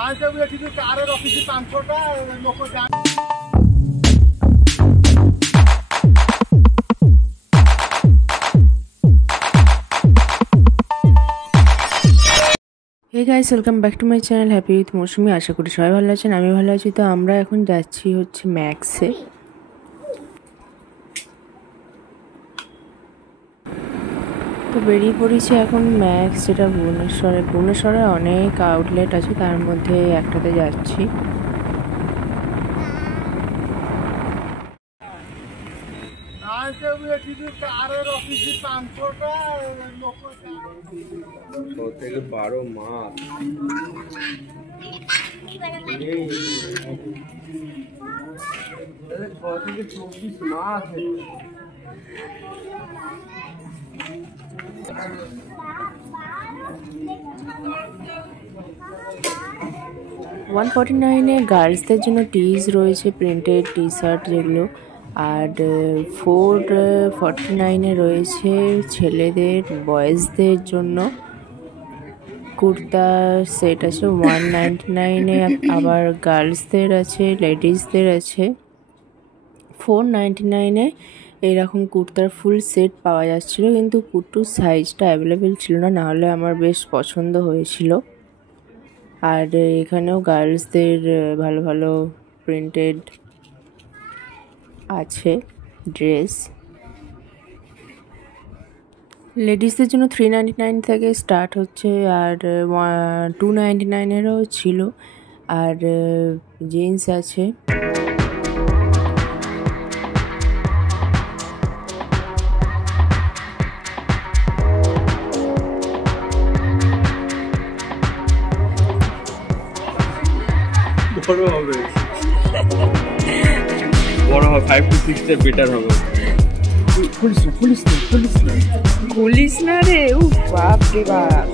Hey guys, welcome back to my channel Happy with Mousumi। আশা করি সবাই ভালো আছেন, আমি ভালো আছি। তো আমরা এখন যাচ্ছি হচ্ছে ম্যাক্সে। তো বেরিয়ে পড়েছি এখন ম্যাক্স, যেটা ভুবনেশ্বরে অনেক আউটলেট আছে, তার মধ্যে একটাতে যাচ্ছি। থেকে 12 মাস 24 মাস 149-এ গার্লসদের জন্য টিজ রয়েছে, প্রিন্টেড টি শার্ট যেগুলো, আর 449-এ রয়েছে ছেলেদের বয়েজদের জন্য কুর্তা সেট আছে। 199-এ আবার গার্লসদের আছে, লেডিসদের আছে। 499-এ এরকম কুর্তার ফুল সেট পাওয়া যাচ্ছিলো, কিন্তু কুর্তুর সাইজটা অ্যাভেলেবেল ছিল না, নাহলে আমার বেশ পছন্দ হয়েছিল। আর এখানেও গার্লসদের ভালো ভালো প্রিন্টেড আছে ড্রেস। লেডিসদের জন্য 399 থেকে স্টার্ট হচ্ছে, আর 299-এরও ছিল, আর জিন্স আছে। বড় হবে 5 to 6 এর বেটার হবে। খুলিস না রে, বাপ রে বাপ।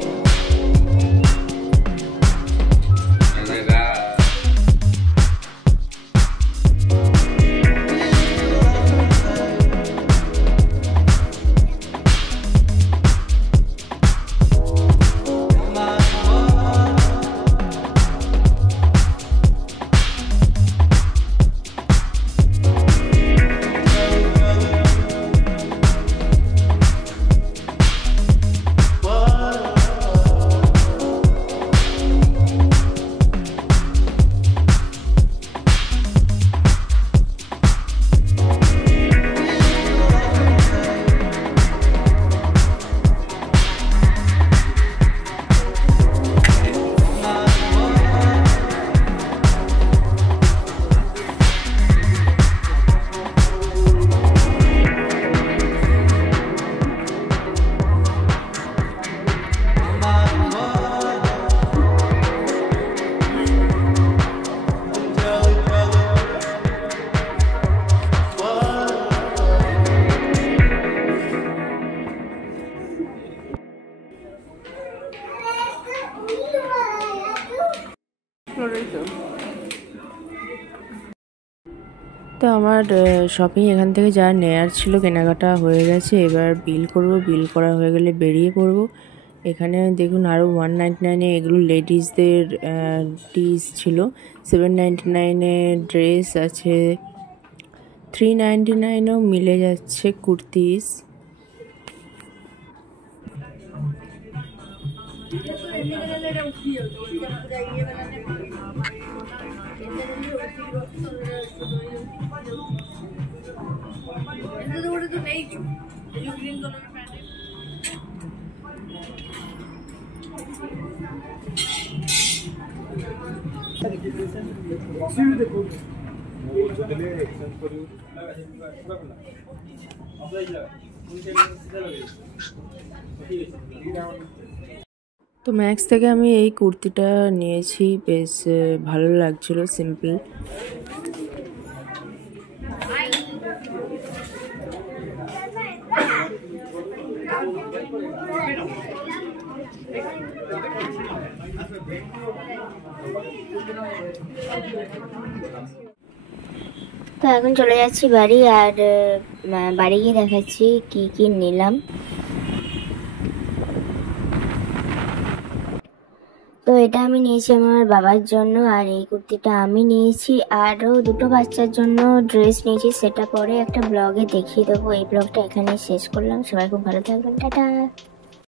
তো আমার শপিং এখান থেকে যা নেয়ার ছিল কেনাকাটা হয়ে গেছে, এবার বিল করব। বিল করা হয়ে গেলে বেরিয়ে পড়ব। এখানে দেখুন আরও 199-এ এগুলো লেডিসদের টিস ছিল, 799-এ ড্রেস আছে, 399-এও মিলে যাচ্ছে কুর্তিস। তো ম্যাক্স থেকে আমি এই কুর্তিটা নিয়েছি, বেশ ভালো লাগছিল, সিম্পল। তো এখন চলে যাচ্ছি বাড়ি, আর বাড়ি গিয়ে দেখাচ্ছি কি কি নিলাম। তো এটা আমি নিয়েছি আমার বাবার জন্য, আর এই কুর্তিটা আমি নিয়েছি। আরও দুটো বাচ্চার জন্য ড্রেস নিয়েছি, সেটা পরে একটা ব্লগে দেখিয়ে দেবো। এই ব্লগটা এখানে শেষ করলাম। সবাই খুব ভালো থাকবেন, টাটা।